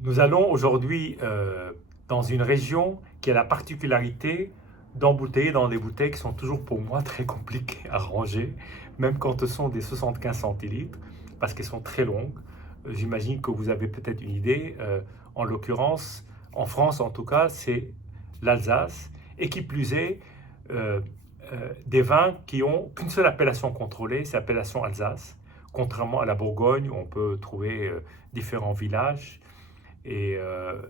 Nous allons aujourd'hui dans une région qui a la particularité d'embouteiller dans des bouteilles qui sont toujours pour moi très compliquées à ranger, même quand ce sont des 75 centilitres, parce qu'elles sont très longues. J'imagine que vous avez peut-être une idée. En l'occurrence, en France en tout cas, c'est l'Alsace, et qui plus est, euh, des vins qui ont qu'une seule appellation contrôlée, c'est l'appellation Alsace, contrairement à la Bourgogne où on peut trouver différents villages et, euh,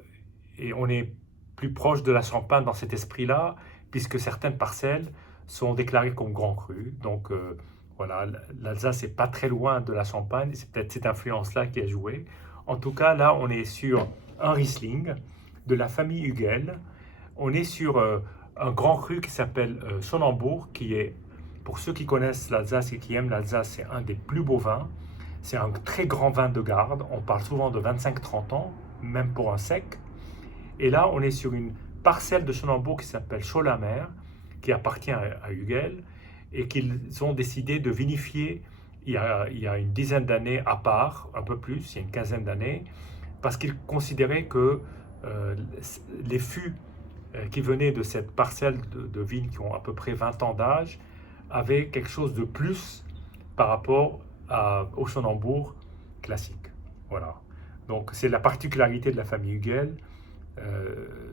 et on est plus proche de la Champagne dans cet esprit-là, puisque certaines parcelles sont déclarées comme Grand Cru. Donc voilà, l'Alsace n'est pas très loin de la Champagne, c'est peut-être cette influence-là qui a joué. En tout cas, là, on est sur un Riesling de la famille Hugel. On est sur un Grand Cru qui s'appelle Schonenbourg, qui est, pour ceux qui connaissent l'Alsace et qui aiment l'Alsace, c'est un des plus beaux vins. C'est un très grand vin de garde. On parle souvent de 25-30 ans, même pour un sec. Et là, on est sur une parcelle de Schonenbourg qui s'appelle Chaux-la-Mer, qui appartient à Hugel, et qu'ils ont décidé de vinifier il y a une dizaine d'années à part, un peu plus, il y a une quinzaine d'années, parce qu'ils considéraient que euh, les fûts qui venaient de cette parcelle de vignes qui ont à peu près 20 ans d'âge avaient quelque chose de plus par rapport au Schonenbourg classique. Voilà. Donc c'est la particularité de la famille Hugel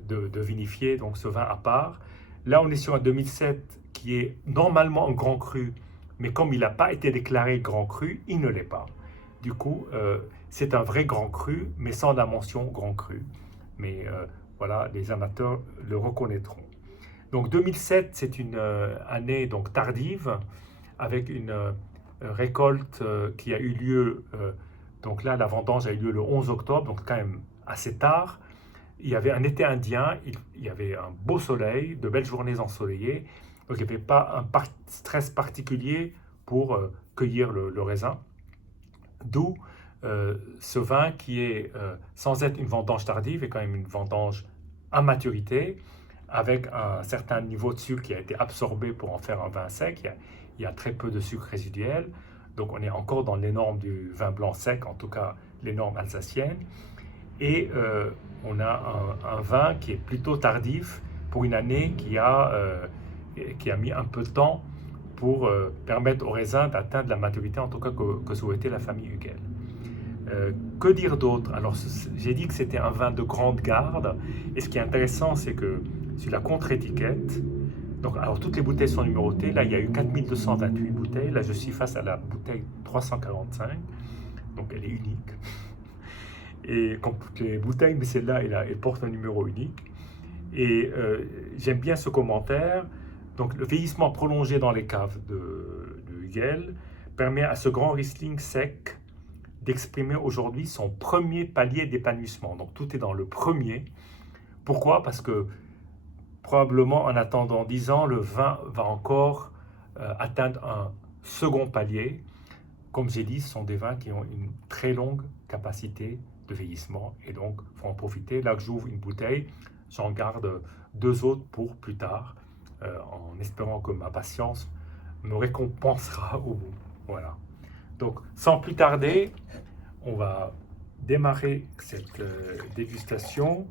de vinifier donc ce vin à part. Là, on est sur un 2007 qui est normalement un grand cru, mais comme il n'a pas été déclaré grand cru, il ne l'est pas. Du coup, c'est un vrai grand cru, mais sans la mention grand cru. Mais voilà, les amateurs le reconnaîtront. Donc 2007, c'est une année donc tardive, avec une récolte qui a eu lieu, donc là, la vendange a eu lieu le 11 octobre, donc quand même assez tard. Il y avait un été indien, il y avait un beau soleil, de belles journées ensoleillées, donc il n'y avait pas un stress particulier pour cueillir le raisin. D'où ce vin qui est, sans être une vendange tardive, est quand même une vendange à maturité, avec un certain niveau de sucre qui a été absorbé pour en faire un vin sec. Il y a très peu de sucre résiduel, donc on est encore dans les normes du vin blanc sec, en tout cas les normes alsaciennes. Et on a un vin qui est plutôt tardif pour une année qui a mis un peu de temps pour permettre au raisin d'atteindre la maturité, en tout cas que souhaitait la famille Hugel. Que dire d'autre? Alors, j'ai dit que c'était un vin de grande garde, et ce qui est intéressant, c'est que sur la contre-étiquette, donc, alors toutes les bouteilles sont numérotées. Là, il y a eu 4228 bouteilles. Là, je suis face à la bouteille 345, donc elle est unique. Et comme toutes les bouteilles, mais celle-là, elle porte un numéro unique. Et j'aime bien ce commentaire. Donc, le vieillissement prolongé dans les caves de Hugel permet à ce grand Riesling sec d'exprimer aujourd'hui son premier palier d'épanouissement. Donc, tout est dans le premier. Pourquoi? Parce que probablement en attendant 10 ans, le vin va encore atteindre un second palier. Comme j'ai dit, ce sont des vins qui ont une très longue capacité de vieillissement et donc il faut en profiter. Là que j'ouvre une bouteille, j'en garde deux autres pour plus tard, en espérant que ma patience me récompensera au bout. Voilà. Donc sans plus tarder, on va démarrer cette dégustation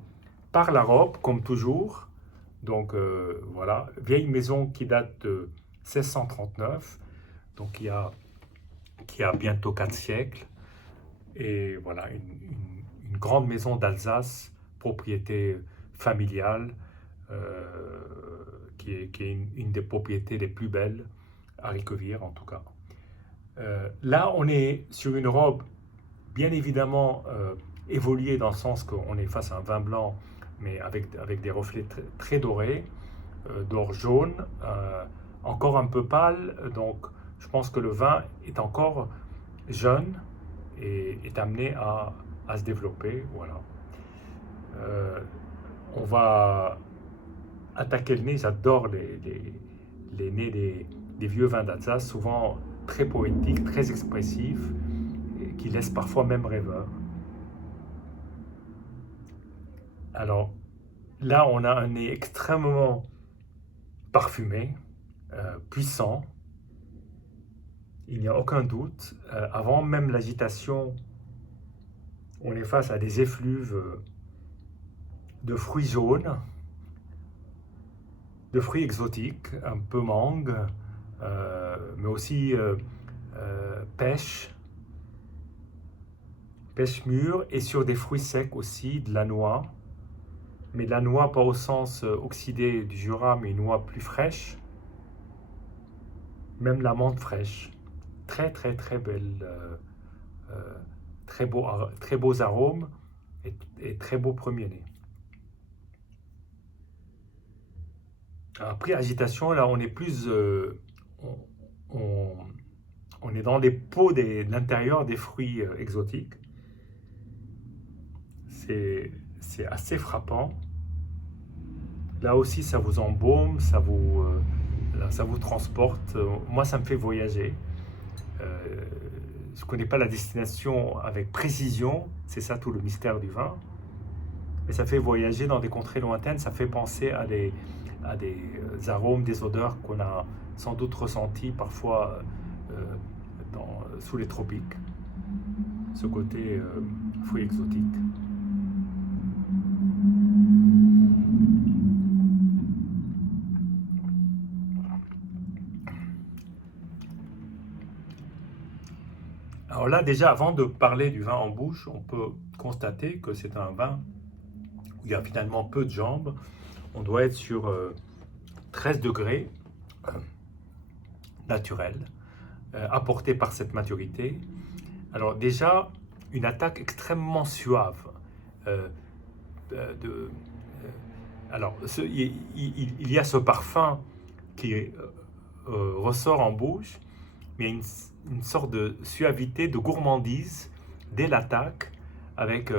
par la robe, comme toujours. Donc voilà, vieille maison qui date de 1639, donc qui a bientôt 4 siècles. Et voilà, une grande maison d'Alsace, propriété familiale, qui est une des propriétés les plus belles à Riquewire en tout cas. Là, on est sur une robe bien évidemment évoluée dans le sens qu'on est face à un vin blanc, mais avec des reflets très dorés, d'or jaune, encore un peu pâle. Donc, je pense que le vin est encore jeune et est amené à se développer. Voilà. Euh, on va attaquer le nez. J'adore les nez des vieux vins d'Alsace, souvent très poétiques, très expressifs, et qui laissent parfois même rêveur. Alors là, on a un nez extrêmement parfumé, puissant, il n'y a aucun doute. Avant même l'agitation on est face à des effluves de fruits jaunes, de fruits exotiques, un peu mangue, mais aussi pêche mûre, et sur des fruits secs aussi, de la noix, mais de la noix pas au sens oxydé du Jura, mais une noix plus fraîche, même la menthe fraîche. Très très très belle, très beaux arômes et très beau premier nez. Après agitation, là on est plus, on, on- on est dans les peaux de l'intérieur des fruits exotiques. C'est assez frappant. Là aussi, ça vous embaume, ça vous transporte. Moi, ça me fait voyager. Euh, je ne connais pas la destination avec précision, c'est ça tout le mystère du vin. Mais ça fait voyager dans des contrées lointaines, ça fait penser à des arômes, des odeurs qu'on a sans doute ressentis parfois sous les tropiques. Ce côté fruit exotique. Alors là, déjà, avant de parler du vin en bouche, on peut constater que c'est un vin où il y a finalement peu de jambes. On doit être sur 13 degrés naturel, apporté par cette maturité. Alors déjà, une attaque extrêmement suave. Euh, alors, il y a ce parfum qui ressort en bouche, mais il y a une sorte de suavité, de gourmandise dès l'attaque, avec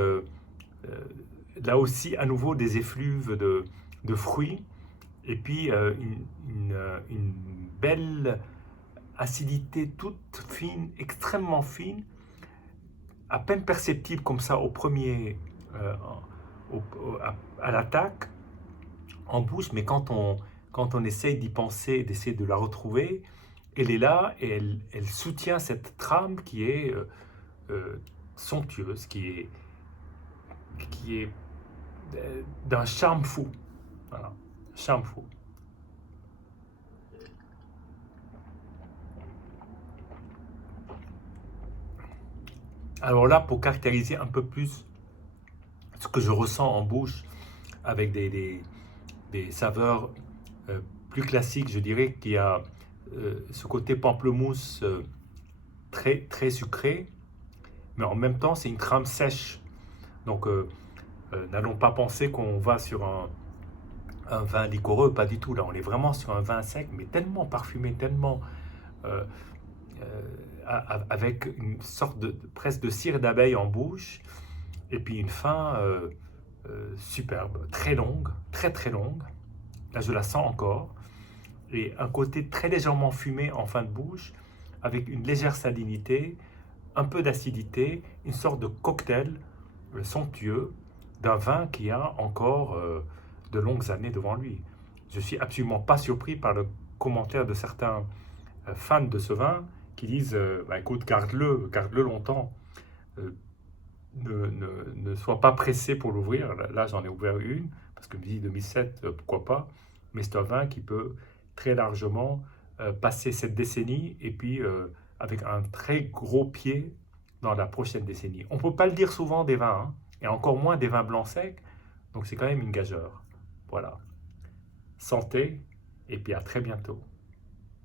là aussi à nouveau des effluves de fruits, et puis une belle acidité toute fine, extrêmement fine, à peine perceptible comme ça au premier, à l'attaque, en bouche, mais quand on essaye d'y penser, d'essayer de la retrouver, elle est là et elle soutient cette trame qui est somptueuse, qui est d'un charme fou. Voilà, charme fou. Alors là, pour caractériser un peu plus ce que je ressens en bouche avec des saveurs plus classiques, je dirais qu'il y a ce côté pamplemousse très, très sucré, mais en même temps, c'est une crème sèche. Donc, n'allons pas penser qu'on va sur un vin liquoreux, pas du tout. Là, on est vraiment sur un vin sec, mais tellement parfumé, tellement euh, avec une sorte de presque de cire d'abeille en bouche, et puis une fin superbe, très longue, très très longue. Là, je la sens encore. Et un côté très légèrement fumé en fin de bouche, avec une légère salinité, un peu d'acidité, une sorte de cocktail somptueux d'un vin qui a encore de longues années devant lui. Je suis absolument pas surpris par le commentaire de certains fans de ce vin qui disent bah, écoute, garde-le longtemps. Euh, ne sois pas pressé pour l'ouvrir. Là, j'en ai ouvert une, parce que je me dis 2007, pourquoi pas. Mais c'est un vin qui peut très largement passer cette décennie et puis avec un très gros pied dans la prochaine décennie. On ne peut pas le dire souvent des vins, hein, et encore moins des vins blancs secs, donc c'est quand même une gageure. Voilà. Santé, et puis à très bientôt.